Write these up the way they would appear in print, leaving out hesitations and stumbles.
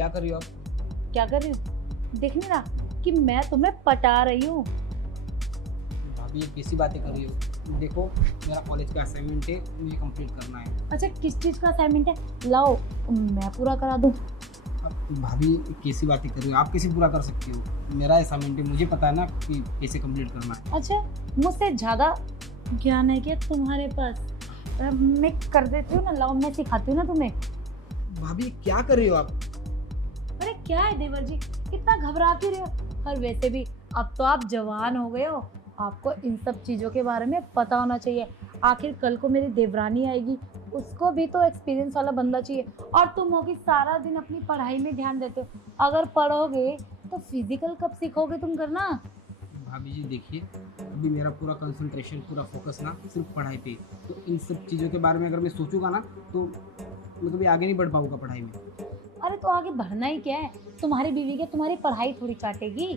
क्या कर रही हो आप? क्या कर रही हूँ? देख नहीं रहा कि मैं तुम्हें पटा रही हूँ? भाभी ये कैसी बातें कर रही हो? देखो मेरा कॉलेज का असाइनमेंट है, मुझे कंप्लीट करना है। अच्छा, किस चीज़ का असाइनमेंट है? लाओ मैं पूरा करा दूँ। अब भाभी कैसी बातें कर रही हो? आप कैसे पूरा कर सकती हो? मेरा असाइनमेंट है, मुझे पता है ना कि कैसे कंप्लीट करना है। अच्छा, मुझसे ज़्यादा ज्ञान है क्या तुम्हारे पास? मैं कर देती हूँ ना, लाओ मैं सिखाती हूँ ना तुम्हें। भाभी क्या कर रही हो आप? अरे क्या है देवर जी, इतना घबरा क्यों रहे हो? और वैसे भी अब तो आप जवान हो गए हो, आपको इन सब चीज़ों के बारे में पता होना चाहिए। आखिर कल को मेरी देवरानी आएगी, उसको भी तो एक्सपीरियंस वाला बंदा चाहिए। और तुम होगी सारा दिन अपनी पढ़ाई में ध्यान देते हो, अगर पढ़ोगे तो फिजिकल कब सीखोगे तुम करना? भाभी जी देखिए, अभी मेरा पूरा कंसंट्रेशन, पूरा फोकस ना सिर्फ पढ़ाई पे है। तो इन सब चीज़ों के बारे में अगर मैं सोचूंगा ना तो मैं कभी आगे नहीं बढ़ पाऊंगा पढ़ाई में। अरे तो आगे बढ़ना ही क्या है? तुम्हारी बीवी क्या तुम्हारी पढ़ाई थोड़ी काटेगी?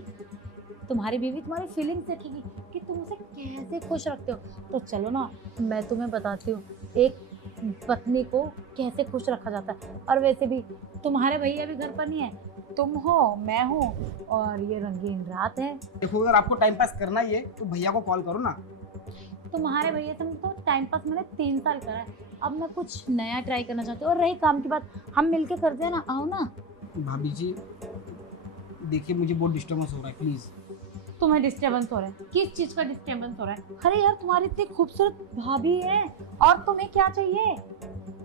तुम्हारी बीवी तुम्हारी फीलिंग्स देखेगी कि तुम उसे कैसे खुश रखते हो। तो चलो ना, मैं तुम्हें बताती हूँ एक पत्नी को कैसे खुश रखा जाता है। और वैसे भी तुम्हारे भैया भी घर पर नहीं है, तुम हो, मैं हूँ, और ये रंगीन रात है। देखो अगर आपको टाइम पास करना ही है तो भैया को कॉल करो ना। तुम्हारे भैया से तो टाइम पास मैंने 3 साल करा है, अब मैं कुछ नया ट्राई करना चाहती हूँ। और रही काम की बात, हम मिलके करते हैं ना, आओ ना। भाभी जी देखिए मुझे बहुत डिस्टर्बेंस हो रहा है, प्लीज़। तुम्हें डिस्टर्बेंस हो रहा है? किस चीज का डिस्टर्बेंस हो रहा है? अरे यार, तुम्हारी इतनी खूबसूरत भाभी है, और तुम्हें क्या चाहिए?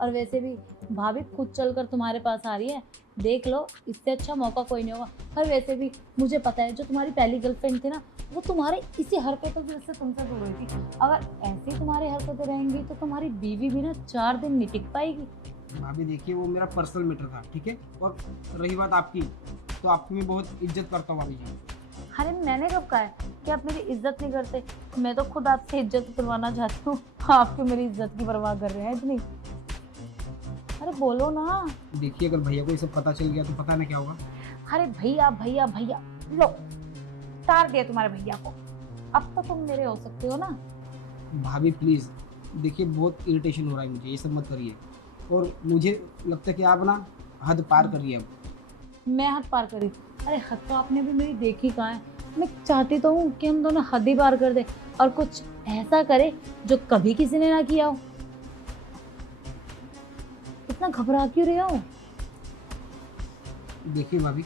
और वैसे भी भाभी खुद चलकर तुम्हारे पास आ रही है, देख लो, इससे अच्छा मौका कोई नहीं होगा। और वैसे भी मुझे पता है, जो तुम्हारी पहली गर्लफ्रेंड थी ना, वो तुम्हारे इसी हरकतों की वजह से तुमसे दूर हुई थी। अगर ऐसी तुम्हारी हरकतें रहेंगी तो तुम्हारी बीवी भी ना 4 दिन नहीं टिक पाएगी। भाभी देखिए वो मेरा पर्सनल मैटर था, ठीक है। और रही बात आपकी, तो आपकी मैं बहुत इज्जत करता हूँ भाभी जी। अरे मैंने कब कहा है कि आप मेरी इज्जत नहीं करते? मैं तो खुद आपसे इज्जत करवाना चाहती हूँ, आप क्यों मेरी इज्जत की परवाह कर रहे हैं इतनी? अरे बोलो ना। देखिए अगर भैया को ये सब पता चल गया तो पता ना क्या होगा। अरे भैया भैया भैया, लो तार दिया तुम्हारे भैया को, अब तो तुम मेरे हो सकते हो ना। भाभी प्लीज़ देखिए बहुत इरिटेशन हो रहा है मुझे, ये सब मत करिए। और मुझे लगता है कि आप ना हद पार कर रही है अब। मैं हद पार करी? अरे हद तो आपने भी मेरी देखी कहाँ है। मैं चाहती तो हूँ कि हम दोनों हद ही पार कर दे, और कुछ ऐसा करे जो कभी किसी ने ना किया हो। इतना घबरा क्यों रहे हो? देखिए भाभी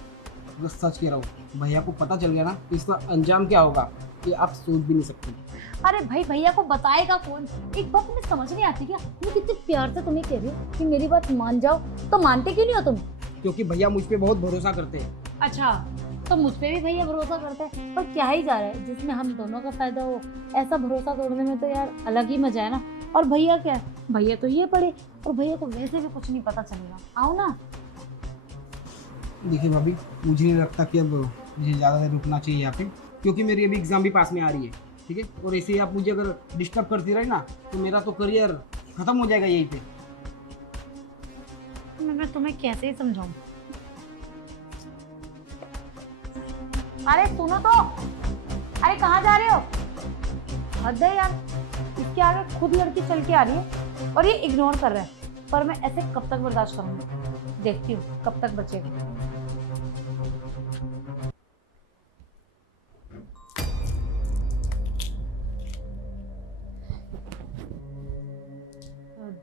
बस सच कह रहा हूँ, भैया को पता चल गया ना तो इसका अंजाम क्या होगा ये आप सोच भी नहीं सकते। अरे भाई, भैया को बताएगा कौन? एक बात तुम्हें समझ नहीं आती क्या? मैं कितने प्यार से तुम्हें कह रही हूँ कि मेरी बात मान जाओ, तो मानते क्यों नहीं हो तुम? क्योंकि भैया मुझ पे बहुत भरोसा करते हैं। अच्छा, तो मुझ पे भी भैया भरोसा करते हैं, पर क्या ही जा रहा है जिसमें हम दोनों का फायदा हो। ऐसा भरोसा तोड़ने में तो यार अलग ही मजा है ना। और भैया क्या है, भैया तो ये पढ़े, और भैया को वैसे भी कुछ नहीं पता चलेगा। आओ ना। देखिए भाभी मुझे नहीं लगता कि अब मुझे ज़्यादा देर रुकना चाहिए यहाँ पे, क्योंकि मेरी अभी एग्ज़ाम भी पास में आ रही है, ठीक है। और ऐसे ही आप मुझे अगर डिस्टर्ब करती रही ना तो मेरा तो करियर ख़त्म हो जाएगा यहीं पे। मैं तुम्हें कैसे ही समझाऊं? अरे सुनो तो, अरे कहाँ जा रहे हो? हद है यार, इसके आगे खुद लड़की चल के आ रही है और ये इग्नोर कर रहा है। पर मैं ऐसे कब तक बर्दाश्त करूंगी, देखती हूँ कब तक बचेगा।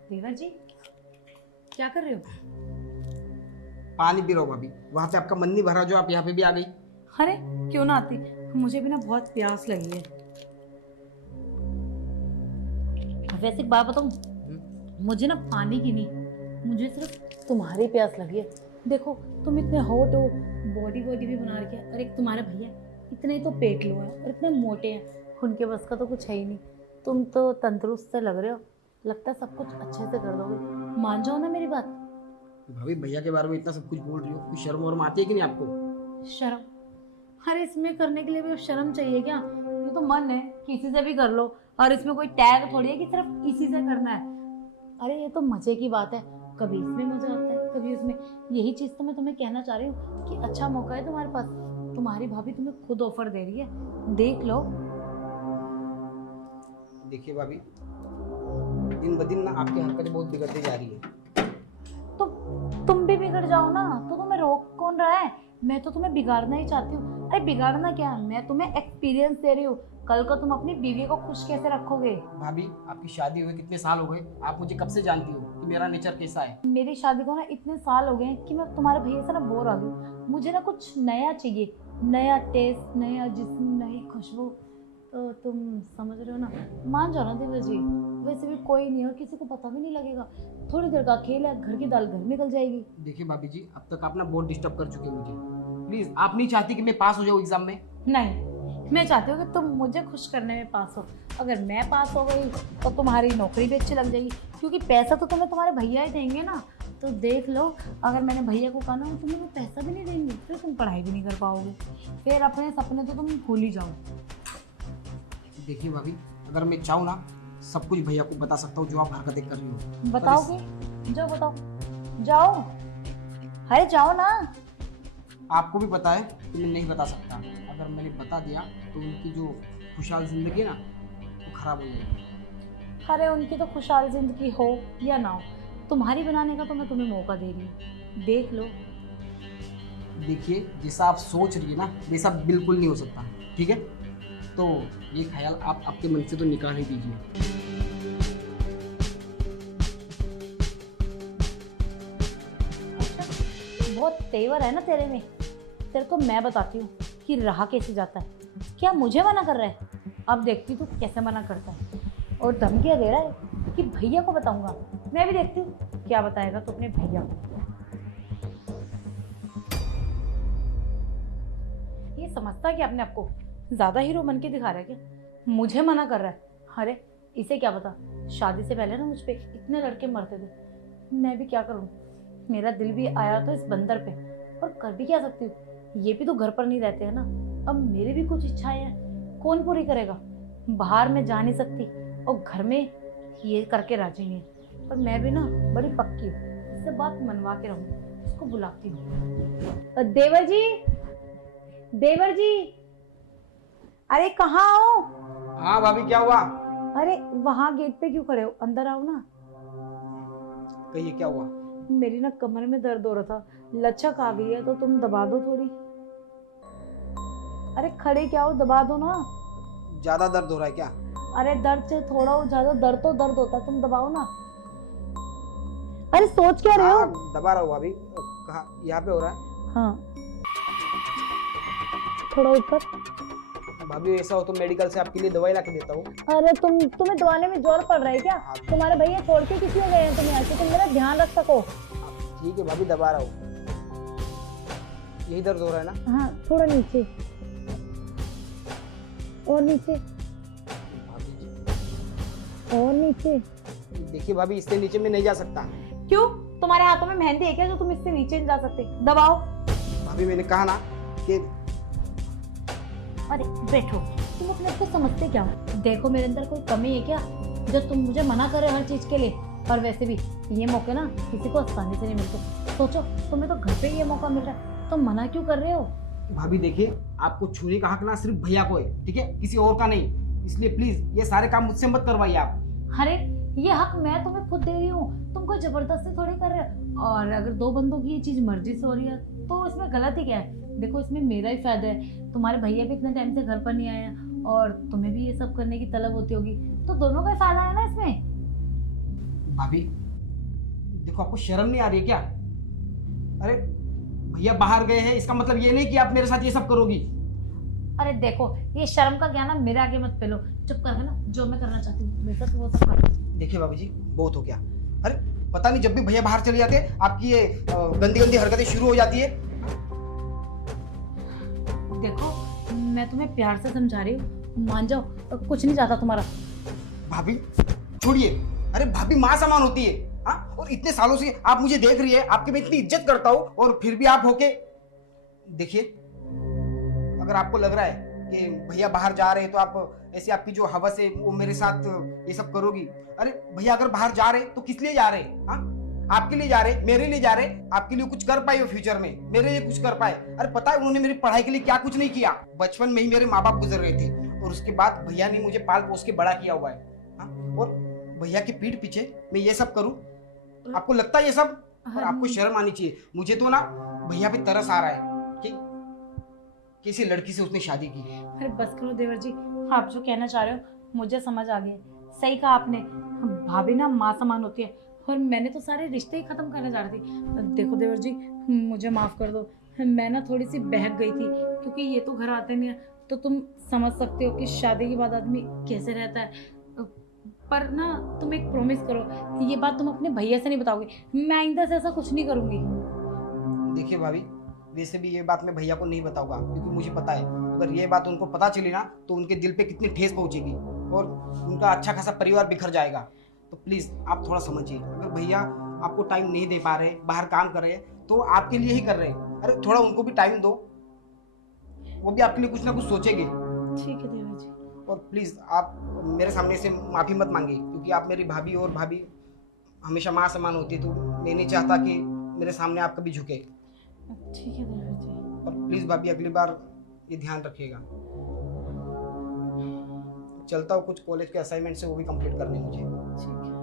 देवर जी, क्या कर रहे हो? पानी पी रहा हूँ भाभी, वहाँ पे आपका मन नहीं भरा जो आप यहाँ पे भी आ गई? अरे क्यों ना आती, मुझे भी ना बहुत प्यास लगी है। वैसे एक बात बताऊं, मुझे ना पानी की नहीं, मुझे सिर्फ तुम्हारी प्यास लगी है। देखो तुम इतने हॉट हो, बॉडी बॉडी भी बना रखी है, और एक तुम्हारे भैया इतने ही तो पेट लो है और इतने मोटे हैं, उनके बस का तो कुछ है ही नहीं। तुम तो तंदुरुस्त से लग रहे हो, लगता है सब कुछ अच्छे से कर दोगे। मान जाओ ना मेरी बात। भाभी भैया के बारे में इतना सब कुछ बोल रही हो, कुछ शर्म वर्म आती है कि नहीं आपको? शर्म? अरे इसमें करने के लिए भी शर्म चाहिए क्या? ये तो मन है, किसी से भी कर लो, और इसमें कोई टैग थोड़ी है कि सिर्फ इसी से करना है। अरे ये तो मजे की बात है, कभी इसमें मजा आता है कभी उसमें। यही चीज तो मैं तुम्हें कहना चाह रही हूँ कि अच्छा मौका है तुम्हारे पास, तुम्हारी भाभी तुम्हें खुद ऑफर दे रही है, देख लो। देखिए भाभी दिन ब दिन ना आपकी हरकतें बहुत बिगड़ती जा रही है। तो तुम भी बिगड़ जाओ ना, तो तुम्हें रोक कौन रहा है? मैं तो तुम्हें बिगाड़ना ही चाहती हूँ। अरे बिगाड़ना क्या, मैं तुम्हें एक्सपीरियंस दे रही हूँ। कल को तुम अपनी बीवी को खुश कैसे रखोगे? भाभी आपकी शादी हुए कितने साल हो गए, आप मुझे कब से जानती हो कि मेरा नेचर कैसा है? मेरी शादी को ना इतने साल हो गए हैं कि मैं तुम्हारे भैया से ना बोर आ गई। मुझे ना कुछ नया चाहिए, नया टेस्ट, नया जिस्म, नई खुशबू। तो तुम समझ रहे हो ना, मान जाओ ना देवर जी। वैसे भी कोई नहीं और किसी को पता भी नहीं लगेगा। थोड़ी देर का खेल है, घर की दाल घर में गल जाएगी। देखिए भाभी जी, अब तक आप ना बहुत डिस्टर्ब कर चुके हैं मुझे। प्लीज, आप नहीं चाहती कि मैं पास हो जाऊँ एग्जाम में? नहीं, मैं चाहती हूँ कि तुम मुझे खुश करने में पास हो। अगर मैं पास हो गई तो तुम्हारी नौकरी भी अच्छी लग जाएगी, क्योंकि पैसा तो तुम्हें तुम्हारे भैया ही देंगे ना। तो देख लो, अगर मैंने भैया को कहा ना तुम्हें वो पैसा भी नहीं देंगे, फिर तुम पढ़ाई भी नहीं कर पाओगे, फिर अपने सपने तो तुम भूल ही जाओ। देखिए भाभी, अगर मैं चाहूँ ना सब कुछ भैया को बता सकता हूँ जो आप हरकतें कर रही हो। बताओगे? जाओ बताओ, जाओ, अरे जाओ ना। आपको भी पता है कि मैं नहीं बता सकता। अगर मैंने बता दिया तो उनकी जो खुशहाल जिंदगी है ना वो खराब हो जाएगी। अरे उनकी तो खुशहाल जिंदगी हो या ना हो, तुम्हारी बनाने का तो मैं तुम्हें मौका दे रही हूँ। देख लो। देखिए, जैसा आप सोच रही है ना वैसा बिल्कुल नहीं हो सकता, ठीक है? तो ये ख्याल आप आपके मन से तो निकाल ही दीजिए। अच्छा, बहुत तेवर है ना तेरे में। तेरे को मैं बताती हूँ कि रहा कैसे जाता है। क्या मुझे मना कर रहा है? अब देखती तू कैसे मना करता है। और धमकियाँ दे रहा है कि भैया को बताऊंगा। मैं भी देखती हूँ क्या बताएगा तू अपने भैया को। ये समझता है कि अपने आपको ज्यादा हीरो बन के दिखा रहा है क्या? मुझे मना कर रहा है। अरे इसे क्या पता, शादी से पहले ना मुझ पे इतने लड़के मरते थे। मैं भी क्या करूँ, मेरा दिल भी आया तो इस बंदर पे, और कर भी क्या सकती हूँ। ये भी तो घर पर नहीं रहते हैं ना। अब मेरी भी कुछ इच्छाएं हैं, कौन पूरी करेगा? बाहर मैं जा नहीं सकती और घर में ये करके राजी नहीं है। पर मैं भी ना बड़ी पक्की हूँ, इससे बात मनवा के रहूँ। इसको बुलाती हूँ। देवर जी, देवर जी, अरे कहाँ हो? हाँ भाभी, क्या हुआ? अरे वहाँ गेट पे क्यों खड़े हो? अंदर आओ ना। कहिए, क्या हुआ? मेरी ना कमर में दर्द हो रहा था, लचक आ गई है, तो तुम दबा दो थोड़ी। अरे खड़े क्या हो, दबा दो ना। ज्यादा दर्द हो रहा है क्या? अरे दर्द से थोड़ा हो, ज्यादा दर्द तो दर्द होता है, तुम दबाओ ना। अरे सोच क्या रहे हो? दबा रहा हूँ भाभी। कहाँ? यहाँ पे हो रहा है? हाँ, थोड़ा ऊपर। भाभी ऐसा हो तो मेडिकल से आपके लिए दवाई ला के देता हूँ। अरे तुम्हें दबाने में जोर पड़ रहा है क्या? तुम्हारे भैया छोड़ के किसी हो गए हैं तुम्हें ऐसे, तुम मेरा ध्यान रख सको। ठीक है भाभी, दबा रहा हूँ। यही दर्द हो रहा है ना? हाँ, थोड़ा नीचे और नीचे और नीचे। देखिए भाभी, इससे नीचे में नहीं जा सकता। क्यों? तुम्हारे हाथों में मेहंदी है क्या जो तुम इससे नीचे नहीं जा सकते? दबाओ। भाभी मैंने कहा ना कि अरे बैठो, तुम अपने आप को समझते क्या हो? देखो मेरे अंदर कोई कमी है क्या जो तुम मुझे मना कर रहे हो हर चीज के लिए? और वैसे भी ये मौके ना किसी को आसानी से नहीं मिलते। सोचो, तुम्हें तो घर पे ये मौका मिल रहा है, तुम मना क्यों कर रहे हो? भाभी देखिए, आपको छूने का हक ना सिर्फ भैया को है, ठीक है? किसी और का नहीं। इसलिए प्लीज ये सारे काम मुझसे मत करवाइए आप। अरे ये हक मैं तुम्हें खुद दे रही हूँ, तुम कोई जबरदस्ती थोड़ी कर रहे हो। और अगर दो बंदों की ये चीज मर्जी से हो रही है तो इसमें गलत ही क्या है? देखो इसमें मेरा ही फायदा है, तुम्हारे भैया भी इतने टाइम से घर पर नहीं आए हैं और तुम्हें भी ये सब करने की तलब होती होगी, तो दोनों का ही फायदा है ना इसमें। भाभी देखो, आपको शर्म नहीं आ रही है क्या? अरे भैया बाहर गए हैं, इसका मतलब ये नहीं कि आप मेरे साथ ये सब करोगी। अरे देखो, ये शर्म का ज्ञान ना मेरे आगे मत फैलो। चुप कर ना, जो मैं करना चाहती हूँ मेरे साथ वो सब करो। देखिए भाभी जी, बहुत हो गया। अरे पता नहीं, जब भी भैया बाहर चले जाते हैं आपकी ये गंदी गंदी हरकतें शुरू हो जाती है। देखो मैं तुम्हें प्यार से समझा रही हूँ, मान जाओ, कुछ नहीं चाहता तुम्हारा। भाभी छोड़िए। अरे भाभी माँ समान होती है, हाँ? और इतने सालों से आप मुझे देख रही है, आपकी मैं इतनी इज्जत करता हूँ, और फिर भी आप होके देखिए, अगर आपको लग रहा है कि भैया बाहर जा रहे हैं तो आप ऐसे, आपकी जो हवस है वो मेरे साथ ये सब करोगी। अरे भैया अगर बाहर जा रहे तो किस लिए जा रहे हैं? हाँ, आपके लिए जा रहे, मेरे लिए जा रहे, आपके लिए कुछ कर पाए वो फ्यूचर में, मेरे लिए कुछ कर पाए। अरे पता है उन्होंने मेरी पढ़ाई के लिए क्या कुछ नहीं किया। बचपन में ही मेरे माँ बाप गुजर गए थे और उसके बाद भैया ने मुझे पाल पोस के बड़ा किया हुआ है, हाँ? और भैया की पीठ पीछे मैं ये सब करूँ? आपको लगता है ये सब? और आपको शर्म आनी चाहिए। मुझे तो ना भैया पे तरस आ रहा है कि किसी लड़की से उसने शादी की। अरे बस करो देवर जी, आप जो कहना चाह रहे हो मुझे समझ आ गया। सही कहा आपने, भाभी ना माँ समान होती है, और मैंने तो सारे रिश्ते ही खत्म करने जा रही थी। देखो देवर जी, मुझे माफ कर दो, मैं ना थोड़ी सी बहक गई थी, क्योंकि ये तो घर आते नहीं है, तो तुम समझ सकते हो कि शादी के बाद आदमी कैसे रहता है। पर ना तुम एक प्रॉमिस करो, ये बात तुम अपने भैया से नहीं बताओगे, मैं आइंदा से ऐसा कुछ नहीं करूंगी। देखिए भाभी, वैसे भी ये बात मैं भैया को नहीं बताऊंगा, क्योंकि मुझे पता है अगर ये बात उनको पता चली ना तो उनके दिल पे कितनी ठेस पहुंचेगी और उनका अच्छा खासा परिवार बिखर जाएगा। तो प्लीज़ आप थोड़ा समझिए, अगर भैया आपको टाइम नहीं दे पा रहे, बाहर काम कर रहे हैं, तो आपके लिए ही कर रहे हैं। अरे थोड़ा उनको भी टाइम दो, वो भी आपके लिए कुछ ना कुछ सोचेंगे। ठीक है देवर जी। और प्लीज़ आप मेरे सामने से माफ़ी मत मांगिए, क्योंकि आप मेरी भाभी, और भाभी हमेशा माँ समान होती है, तो मैं नहीं चाहता कि मेरे सामने आप कभी झुके। ठीक है देवर जी। और प्लीज़ भाभी अगली बार ये ध्यान रखिएगा। चलता हूँ, कुछ कॉलेज के असाइनमेंट से वो भी कंप्लीट करने मुझे। ठीक है।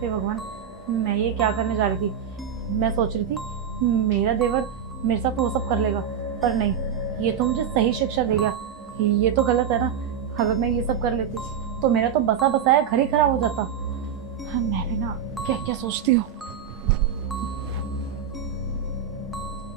हे भगवान, मैं ये क्या करने जा रही थी। मैं सोच रही थी मेरा देवर मेरे साथ वो सब कर लेगा, पर नहीं, ये तो मुझे सही शिक्षा देगा। ये तो गलत है ना, अगर मैं ये सब कर लेती तो मेरा तो बसा बसाया घर ही खराब हो जाता। मैं भी ना क्या क्या सोचती हूँ।